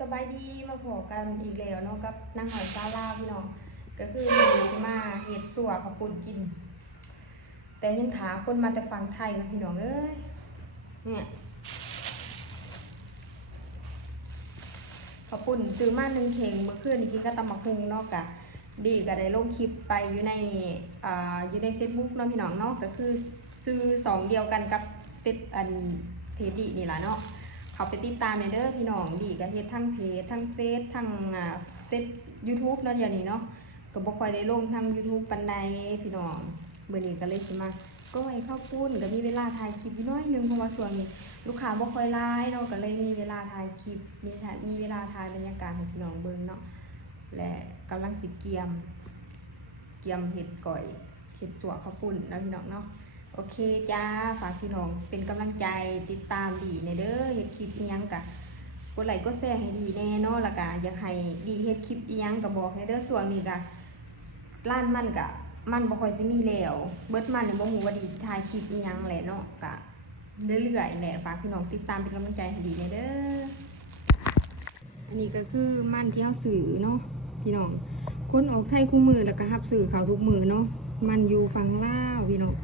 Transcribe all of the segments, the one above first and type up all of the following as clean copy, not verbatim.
สบายดีมาพบกันอีกแล้วเนาะกับนางหอยซาลาพี่น้องก็คือมีมาเห็ดสัวขับปุ่นกินแต่ยังถาคนมาแต่ฝั่งไทยนะพี่น้องเอ้ยเนี่ยขับปุ่นซื้อมา1 เข่งเมื่อคืนนี้กินก็ตำบักหุ่งเนาะกะดีก็ได้ลงคลิปไปอยู่ใน Facebook เนาะพี่น้องเนาะก็คือซื้อ2 เดียวกันกับเป็ดอันเพจดีนี่แหละเนาะเขาไปติดตามในเด้อพี่น้องดีก็เฮ็ดทั้งเพจทั้งเฟซทั้งเฟซ YouTube เนาะอย่างนี้เนาะก็บ่ค่อยได้ลงทั้ง YouTube ปานใดพี่น้องมื้อนี้ก็เลยสิมาก้อยข้าวปุ้นก็มีเวลาถ่ายคลิปน้อยนึงเพราะว่าส่วนนี้ลูกค้าบ่ค่อยหลายเนาะก็เลยมีเวลาถ่ายคลิปมีเวลาถ่ายบรรยากาศให้พี่น้องเบิ่งเนาะและกำลังสิเกียมเห็ดก่อยเห็ดสัวข้าวปุ้นนะพี่น้องเนาะโอเคจ้าฝากพี่น้องเป็นกำลังใจติดตามดีในเด้อเฮ็ดคลิปอีหยังกะกดไลค์กดแชร์ให้ดีแน่เนาะแล้วก็อยากให้ดีเฮ็ดคลิปอีหยังก็บอกในเด้อส่วนนี้กะร้านมันกะมันบ่ค่อยสิมีแล้วเบิดมันเนี่ยบ่ฮู้ว่าดีสิถ่ายคลิปอีหยังแหละเนาะกะเรื่อยๆแหละฝากพี่น้องติดตามเป็นกำลังใจให้ดีในเด้ออันนี้ก็คือมันที่เฮาซื้อเนาะพี่น้องคนออกไทยคู่มือแล้วก็รับซื้อเขาทุกมือเนาะมันอยู่ฝั่งลาวพี่น้อง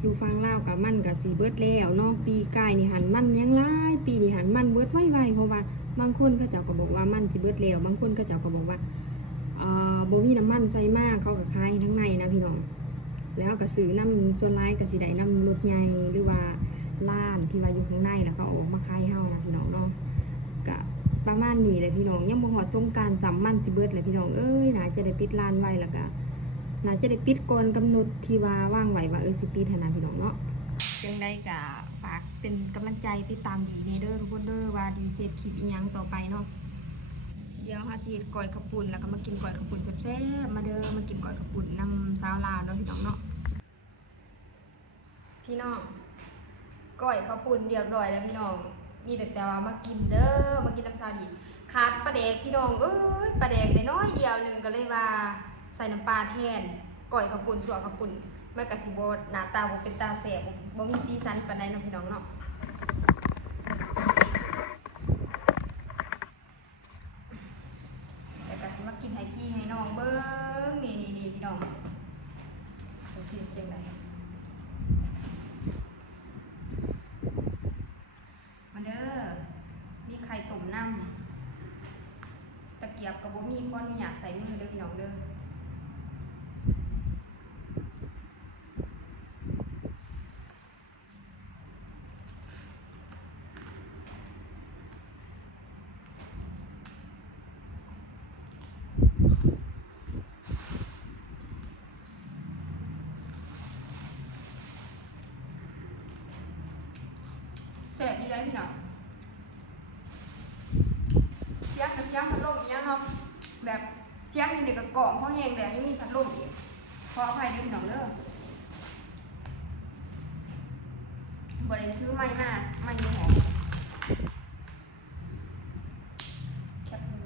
อยู่ฟังเล่ากับมันกับสีเบิดแล้วเนาะปีกายนี่หันมันยังร้ายปีนี่หันมันเบิดไวเพราะว่าบางคนก็เจ้าก็บอกว่ามันสิเบิดแล้วบางคนก็เจ้าก็บอกว่าบ่มีน้ำมันใส่มากเขากับคายทั้งในนะพี่น้องแล้วก็ซื้อน้ำส่วนร้ายกับสีใดน้ำรถใหญ่หรือว่าล้านที่ว่าอยู่ข้างในแล้วเขาออกมาคายเฮานะพี่น้องเนาะก็ประมาณนี้เลยพี่น้องยังบ่ฮอดสงกรานต์สามมันสิเบิดเลยพี่น้องเอ้ยน่าจะได้ปิดร้านไว้แล้วก็น่าจะได้ปิดก่อนกำหนดที่ว่าว่างไว้ว่าสิปิดให้นะพี่น้องเนาะยังได้กะฝากเป็นกำลังใจติดตามดีในเด้อทุกคนเด้อว่าดีเจ็ดคลิปอีหยังต่อไปเนาะเดี๋ยวฮาจีก่อยข้าวปุ้นแล้วก็มากินก่อยข้าวปุ้นแซ่บๆมาเด้อมากินก่อยข้าวปุ้นนำสาวลาวเนาะพี่น้องเนาะพี่น้องก่อยข้าวปุ้นเรียบร้อยแล้วพี่น้องมีแต่ว่ามากินเด้อมากินน้ำซาดีขาดปลาแดกพี่น้องเอ้ยปลาแดกน้อยเดียวนึงก็เลยว่าใส่น้ำปลาแทนก่อยข้าวปุ้นสัวข้าวปุ้นเมื่อกะสิบ่หน้าตาบ่เป็นตาแสบบ่มีสีสันปานใดเนาะพี่น้องเนาะแต่กะสิมากินให้พี่ให้น้องเบิ่งนี่พี่น้องดูสิจังไดมาเด้อมีไข่ต้มน้ำตะเกียบก็บ่มีขออนุญาตใส่มือเด้อพี่น้องเด้อแสบดีเลยพี่น้องเชียงกับเชียงพัดลมยังเนาะแบบเชียงอยู่ในกระกล่องเพราะแห้งแล้วยังมีพัดลมอีกขออภัยด้วยพี่น้องเด้อบริเวณถือไม้มาไม่มีหอมแคบหู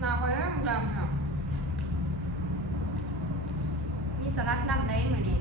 หนาไปแล้วดำค่ะมีสลัดน้ำได้เหมือนนี้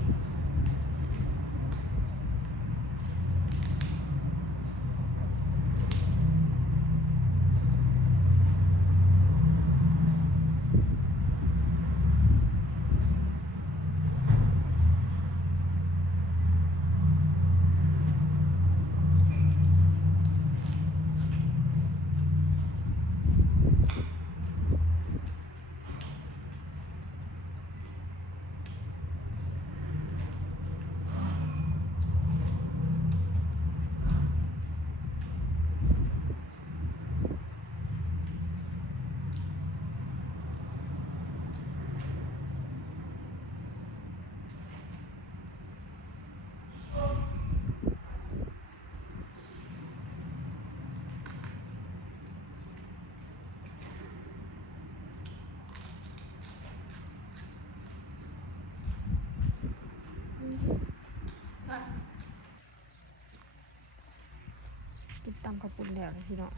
ตำข้าวปุ้นแล้วนะพี่น้อง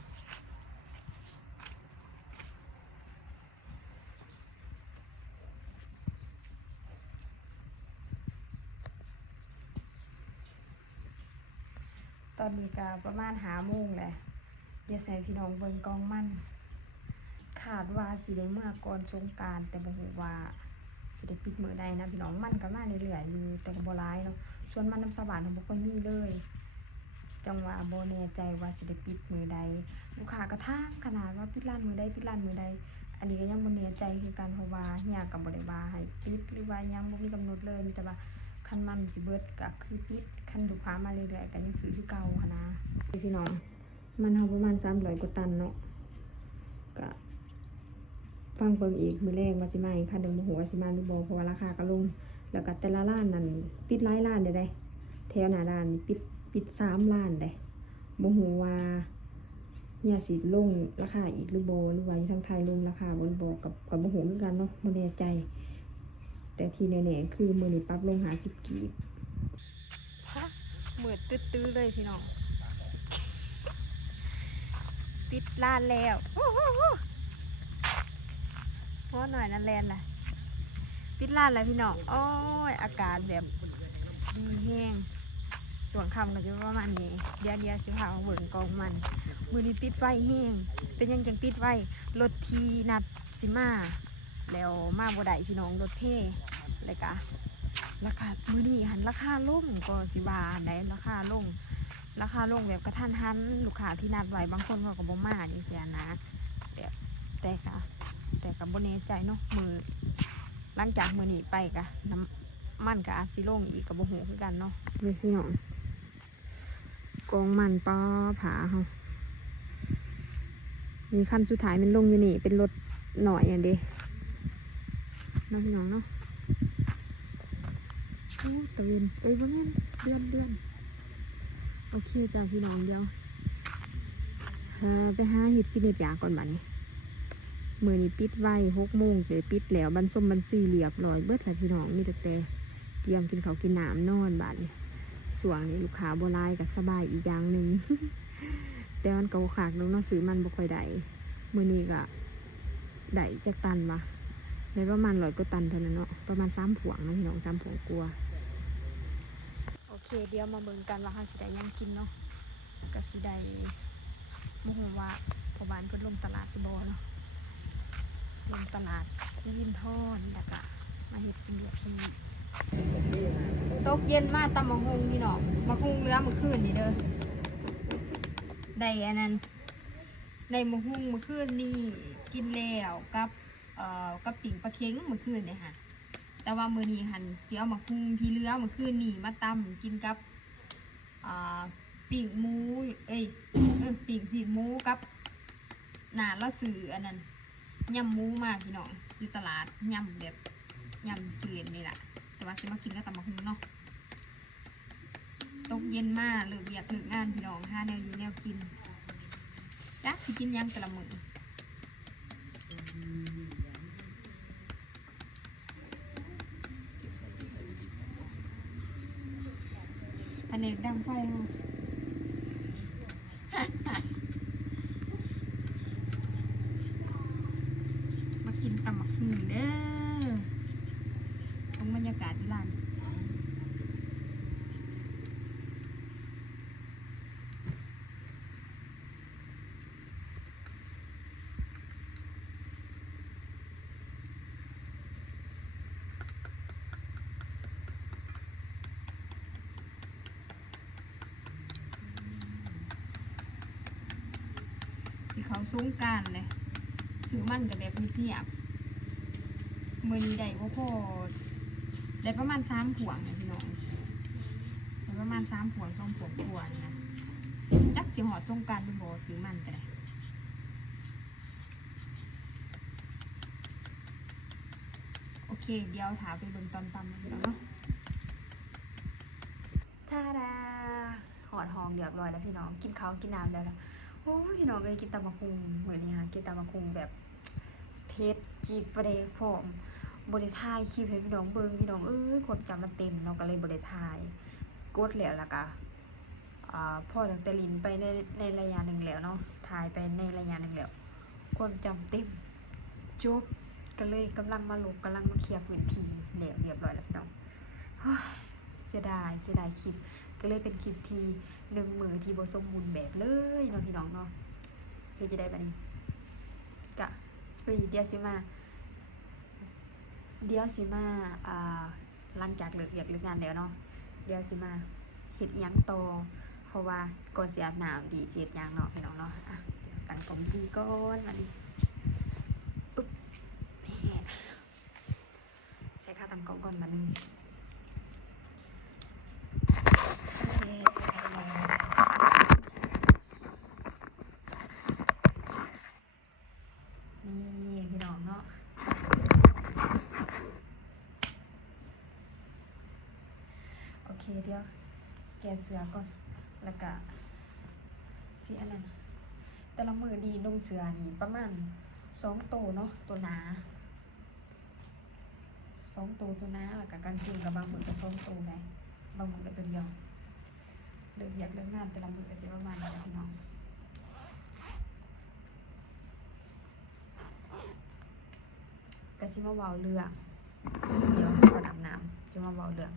ตอนนี้ก็ประมาณ5 โมงแหละอย่าใส่พี่น้องเบิ่งกองมันขาดว่าสิได้เมื่อก่อนสงกรานต์แต่บ่ฮู้ว่าสิได้ปิดมื้อใดนะพี่น้องมันก็มาเรื่อยๆอยู่แต่ก็บ่หลายเนาะส่วนมันน้ำสว่านบ่ค่อยมีเลยจังว่าบ่แน่ใจว่าสิได้ปิดมื้อใดลูกค้าก็ถามขนาดว่าปิดร้านมื้อใดปิดร้านมื้อใดอันนี้ก็ยังบ่แน่ใจคือกันเพราะว่าเฮียก็บ่ได้ว่าให้ปิดหรือว่ายังบ่มีกำหนดเลยมีแต่ว่าคันมันสิเบิดก็คือปิดคันลูกค้ามาเรื่อยๆก็ยังซื้อคือเก่าหันนะพี่น้องมันเฮาประมาณ300 กว่าตันเนาะก็ฟังเบิ่งอีกมื้อแรกว่าสิมาอีกคันเดิมบ่ฮู้ว่าสิมาหรือบ่เพราะว่าราคาก็ลงแล้วก็แต่ละร้านนั่นปิดหลายร้านได้แถวหน้าร้านนี่ปิด3 ร้านได้บ่ฮู้ว่าเฮียสิลงราคาอีกหรือบ่หรือว่าอยู่ทางไทยลงราคาบ่บ่กับบ่ฮู้คือกันเนาะบ่แน่ใจแต่ที่แน่ๆคือมื้อนี้ปรับลง50 กีบมืดตื้อๆเลยพี่น้องปิดร้านแล้วเพราะหน่อยนั่นแลนล่ะปิดร้านแล้วพี่น้องโอ้ยอากาศแบบดีแห้งส่วนค่ำก็จะประมาณนี้เดี๋ยวสิพาเบิ่งกองมันมื้อนี้ปิดไว้แห้งเป็นยังจังปิดไว้รถทีนัดสิมาแล้วมาบ่ได้พี่น้องรถเพ่เลยกะราคามื้อนี้หันราคาลงก็สิว่าได้ราคาลงแบบกระทันหันลูกค้าที่นัดไว้บางคนเขาก็บ่มานี่เสียนะแบบแต่ก็บ่แน่ใจเนาะมือหลังจากมื้อนี้ไปกะน้ำมันก็อาจสิลงอีกก็บ่ฮู้คือกันเนาะนี่พี่น้องกองมันป้อผาเฮามีคันสุดท้ายมันลงอยู่นี่เป็นรถหน่อยอันเด้เนาะพี่น้องเนาะโอ้ตื่นบ่แม่นเดือนโอเคจ้าพี่น้องเดียวไปหาเห็ดกินเห็ดยาก่อนบัดนี้มื้อนี้ปิดไว้6 โมงเลยปิดแล้วบันส้มบันซีเรียบร้อยเบิดแล้วพี่น้องมีแต่เตรียมกินข้าวกินน้ำนอนบัดนี้ส่วงนี้ลูกค้าบ่หลายก็สบายอีกอย่างหนึ่ง แต่มันก็บ่คักเนาะซื้อมันบ่ค่อยได้มื้อนี้ก็ได้จักตันวะได้ประมาณ100 กว่าตันเท่านั้นเนาะประมาณ3 ผวงนะพี่น้อง3 ผวงกลัวโอเคเดี๋ยวมาเบิ่งกันว่าเขาสิได้ยังกินเนาะก็สิได้โมโหว่าพอบ้านเพิ่นลงตลาดไปบ่เนาะลงตลาดซีนทอนแล้วก็มาเฮ็ดกินเดือดที่ตกเย็นมาตำมะฮุงพี่น้องมะฮุงเรือเมื่อคืนนี่เด้อได้อันนั้นในมะฮุงเมื่อคืนนี่กินแล้วกับปิ่งปลาเค็งเมื่อคืนเนี่ยค่ะแต่ว่ามื้อนี้หันสิเอามาคุงที่เรือเมื่อคืนนี่มาตำกินกับปีกหมูปีกสีหมูกับหนาละสื่ออันนั้นยำหมูมาพี่น้องอยู่ตลาดยำแบบยำเกลือนนี่แหละแต่ว่าจะมากินกับตำบักหุ่งเนาะตกเย็นมาเลิกเบียดเลิกงานพี่น้องหาแนวอยู่แนวกินจักสิกินยังแต่ละมื้ออันนี้ดังไฟมากินตำบักหุ่งเด้อตรงบรรยากาศที่ร้านเขาสงการเลยซื้อมันกับแบบเงียบๆมือนี้ได้พอได้ประมาณ3 ผวงนะพี่น้องได้ประมาณ3 ผวง2 ผวงกว่านะจักสิหอดสงการเป็นบ่ซื้อมันก็ได้โอเคเดี๋ยวถามไปเบิ่งตอนตำกันแล้วเนาะท่าดาหอดหองเรียบร้อยแล้วพี่น้องกินข้าวกินน้ำแล้วโอ้ยพี่น้องกินตำบักหุ่งเหมือนนี่ค่ะกินตำบักหุ่งแบบเผ็ดจีกประเดกพร้อมบริทายคลิปให้พี่น้องเบิ่งพี่น้องคนจำมันเต็มเราก็เลยบริทายกดแล้วล่ะกะ พ่อตั้งแต่ลินไปในระยะหนึ่งแล้วเนาะถ่ายไปในระยะหนึ่งแล้วความจำเต็มจบก็เลยกำลังมาเคลียร์พื้นที่แล้วเรียบร้อยแล้วพี่น้องเสียดายคลิปก็เลยเป็นคลิปที่1 มื้อที่บ่สมบูรณ์แบบเลยเนาะพี่น้องเนาะเฮ็ดจะได้บัดนี้กะเดี๋ยวสิมาหลังจากเลิกงานแล้วเนาะเดี๋ยวสิมาเฮ็ดอีหยังต่อเพราะว่าก่อนสิอาบน้ำดีสิเฮ็ดหยังเนาะพี่น้องเนาะเดี๋ยวตั้งกล้องดีก่อนมาดิอุ๊บนี่ใส่ค่าตั้งกล้องก่อนมานึงนี่พี่น้องเนาะโอเคเดี๋ยวแกะเสือก่อนแล้วก็สีอันนั้นแต่ละมือดีลงเสือนี่ประมาณ2 ตัวเนาะตัวหนา2 ตัวตัวหนาแล้วก็กางเกงกับบางมือก็2 ตัวได้บางมือก็ตัวเดียวเลิกงานแต่ละมือก็สิประมาณนี้นะพี่น้องก็สิมาเว้าเรื่องเดี๋ยวก่อนอาบน้ำจะมาเว้าเรื่อง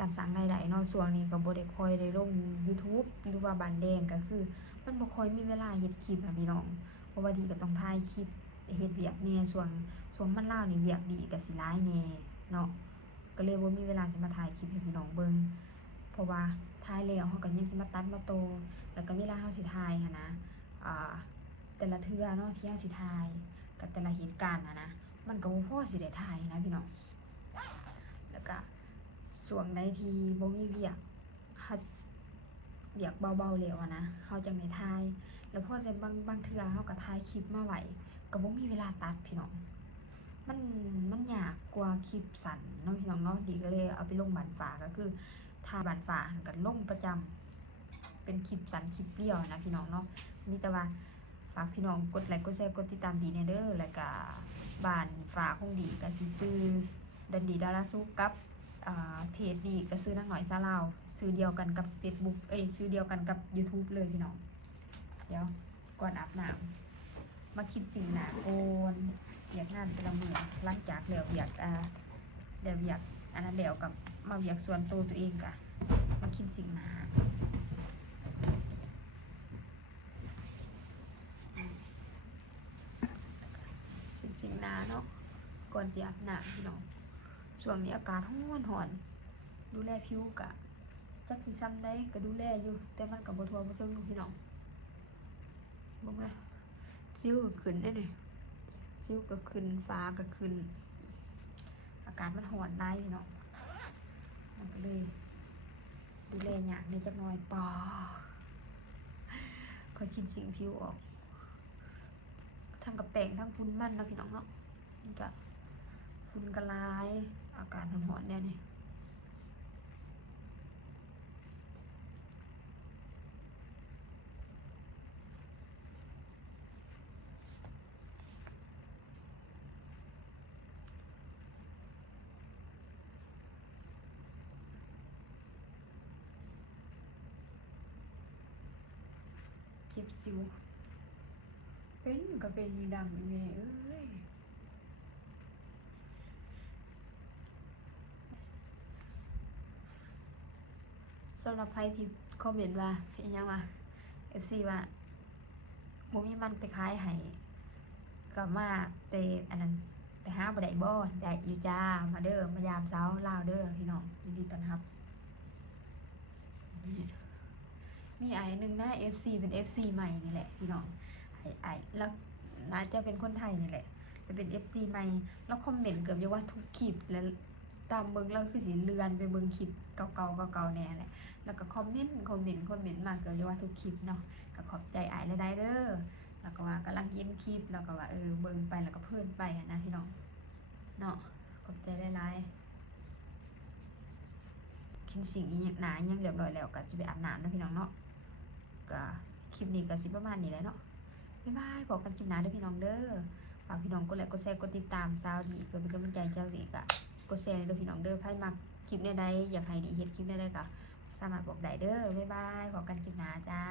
การสร้างรายได้เนาะช่วงนี้ก็บ่ได้ค่อยได้ลง YouTube หรือว่าบานแดงก็คือมันบ่ค่อยมีเวลาเฮ็ดคลิปนะพี่น้องเพราะว่าดีก็ต้องถ่ายคลิปเฮ็ดเวียกแน่ช่วงมันลาวนี่เวียกดีก็สิหลายแน่เนาะก็เลยบ่มีเวลาที่มาถ่ายคลิปให้พี่น้องเบิ่งเพราะว่าถ่ายแล้วเฮาก็ยังสิมาตัดมาโตแล้วก็เวลาเฮาสิถ่ายหันนะแต่ละเทื่อเนาะที่เฮาสิถ่ายกับแต่ละเหตุการณ์นะมันก็บ่พอสิได้ถ่ายนะพี่น้องแล้วก็ส่วนใดที่บ่มีเวียกเบาๆแล้วนะเฮาจังได้ถ่ายแล้วพอแต่บางเทื่อเฮาก็ถ่ายคลิปมาไว้ก็บ่มีเวลาตัดพี่น้องมันยากกว่าคลิปสั้นเนาะพี่น้องเนาะดีก็เลยเอาไปลงบันฝาก็คือถ่ายบันฝาก็ลงประจำเป็นคลิปสั้นคลิปเดียวนะพี่น้องเนาะมีแต่ว่าฝากพี่น้องกดไลค์กดแชร์กดติดตามดีแน่เด้อแล้วก็บ้านฝาคงดีก็สิซื้อดันดีดาราซุกกับเพจดีก็ซื้อนางหน่อยซาลาวซื้อเดียวกันกับ Facebook ซื้อเดียวกันกับ YouTube เลยพี่น้องเดี๋ยวก่อนอาบน้ำมาคิดสิ่งหนาโกนอยากงานแต่ละมือหลังจากแล้วอยากอันนั้นแล้วกับมาอยากส่วนตัวเองกะมาคิดสิ่งหนาสิ่งหนาเนาะก่อนจะอาบน้ำพี่น้องช่วงนี้อากาศร้อนดูแลผิวกะจักสิซ้ำได้ก็ดูแลอยู่แต่มันกับบ่ทั่วบ่ถึงพี่น้องบ่แม่ซิวก็ขึ้นได้นี่ซิวก็ขึ้นฟ้าก็ขึ้นอากาศมันร้อนหลายพี่น้องมันก็เลยดูแลยากนิดจักหน่อยค่อยคิดสิ่งผิวออกทั้งกับแป้งทั้งฝุ่นมันนะพี่น้องเนาะมันก็ฝุ่นก็หลายอากาศร้อนๆเนี่ยนี่เก็บสิวเป็นก็เป็นดำแม่เอ้ยสำหรับใครที่คอมเมนต์ว่าอีหยังว่า FC ว่าบ่มีมันไปขายให้ก็มาไปอันนั้นไปหาบ่ได้บ่ได้อยู่จ้ามาเด้อมายามเช้าลาวเด้อพี่น้องยินดีต้อนรับมีไอ้หนึ่งนะ FC เป็น FC ใหม่นี่แหละพี่น้องไอ้แล้วน่าจะเป็นคนไทยนี่แหละแต่เป็น FC ใหม่แล้วคอมเมนต์เกือบจะว่าทุกคลิปแล้วตามเบิ่งแล้วคือสิเลือนไปเบิ่งคลิปเก่าๆแน่แหละแล้วก็คอมเมนต์มาเกือบจะว่าทุกคลิปเนาะก็ขอบใจไอ้หลายๆเด้อแล้วก็ว่ากำลังยินคลิปแล้วก็ว่าเบิ่งไปแล้วก็เพิ่นไปนะพี่น้องเนาะขอบใจหลายๆคิดสิ่งนี้หนายังเรียบร้อยแล้วก็จะไปอาบน้ำนะพี่น้องเนาะก็คลิปนี้ก็สิประมาณนี้แหละเนาะบ๊ายบายพบกันคลิปหน้าเด้อพี่น้องเด้อฝากพี่น้องกดไลค์กดแชร์กดติดตามซาวดีเพื่อเป็นกำลังใจเจ้าดีกะกดแชร์เด้อพี่น้องเด้อไพ่มักคลิปใดๆอยากให้ดีเฮ็ดคลิปใดๆกะ สามารถบอกได้เด้อบ๊ายบายบอกกันคลิปหน้าจ้า